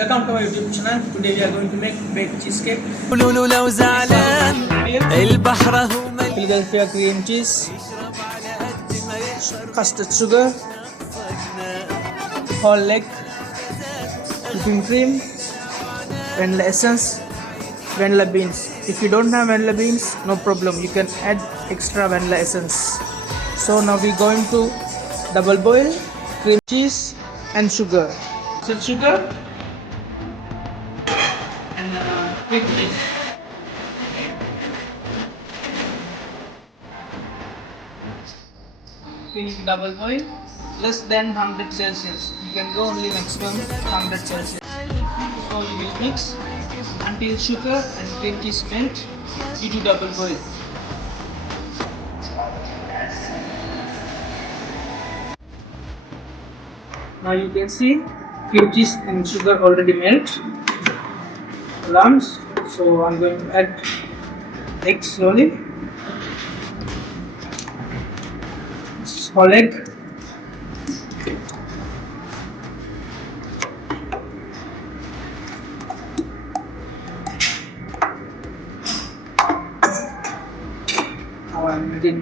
Welcome to my YouTube channel. Today we are going to make baked cheesecake. قولوا لو زعلان البحر هو مليان Philadelphia cream cheese, يشرب على قد ما يقدر custard sugar, صدنا whole egg, whipping cream, vanilla essence, vanilla beans. If you don't have vanilla beans, no problem. You can add extra vanilla essence. So now we're going to double boil cream cheese and sugar. Sugar and whipped cream. Finish double boil less than 100 Celsius. You can go only maximum 100 Celsius. So you will mix until sugar and cream cheese melt. You do double boil. Now you can see cream cheese and sugar already melt lumps. So I'm going to add egg slowly. Whole egg. Now I'm adding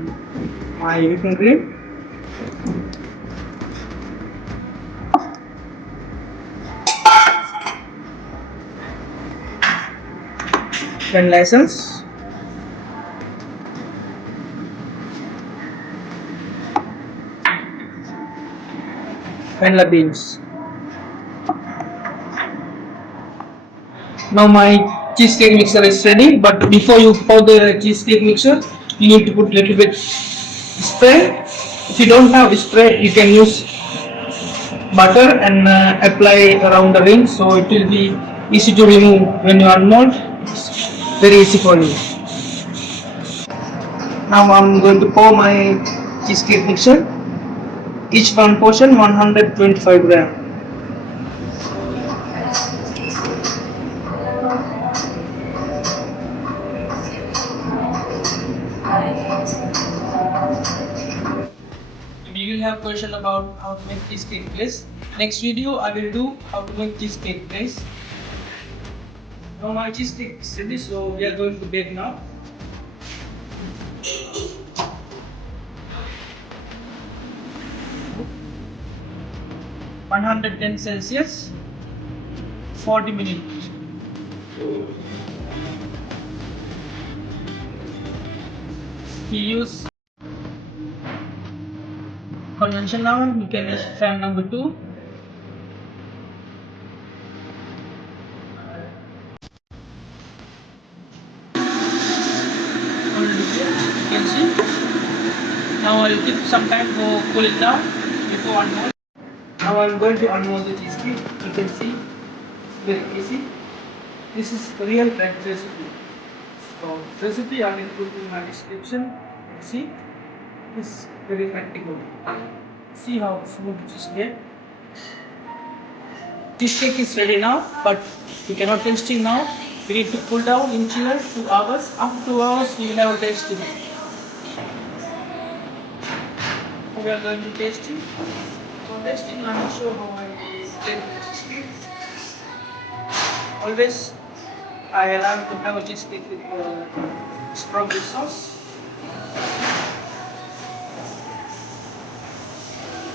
my whipping cream. Vanilla essence. Vanilla beans. Now my cheesecake mixer is ready, but before you pour the cheesecake mixer, you need to put little bit spray. If you don't have spray, you can use butter and apply around the ring, so it will be easy to remove when you unmold. It's very easy for you. Now I'm going to pour my cheesecake mixture. Each one portion 125 gram. If you will have question about how to make cheesecake base, next video I will do how to make cheesecake base. Now my cheesecake is ready, so we are going to bake now. 110 Celsius, 40 minutes. We use conventional oven. You can use fan number 2. Already here, you can see. Now I will keep some time to cool it down before unmold. Now I am going to unmold the cheesecake. You can see, very easy. This is real bread recipe. So recipe I will put in my description. See, this is very practical. See how smooth cheesecake. Cheesecake is ready now, but we cannot taste it now. We need to cool down in chiller 2 hours. After 2 hours, we will have a tasting. We are going to taste it. For tasting, I will show how I take the cheesecake. Always, I love to have a cheesecake with strawberry sauce.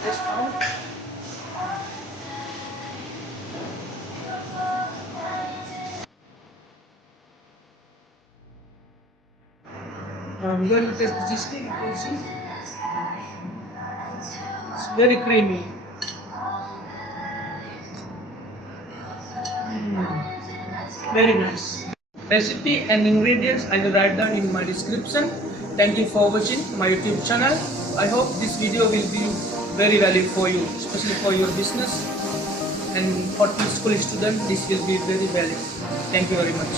Taste now. I'm going to taste the cheesecake. You can see it's very creamy. Very nice. Recipe and ingredients I will write down in my description. Thank you for watching my YouTube channel. I hope this video will be very valuable for you, especially for your business and for school students. This will be very valuable. Thank you very much.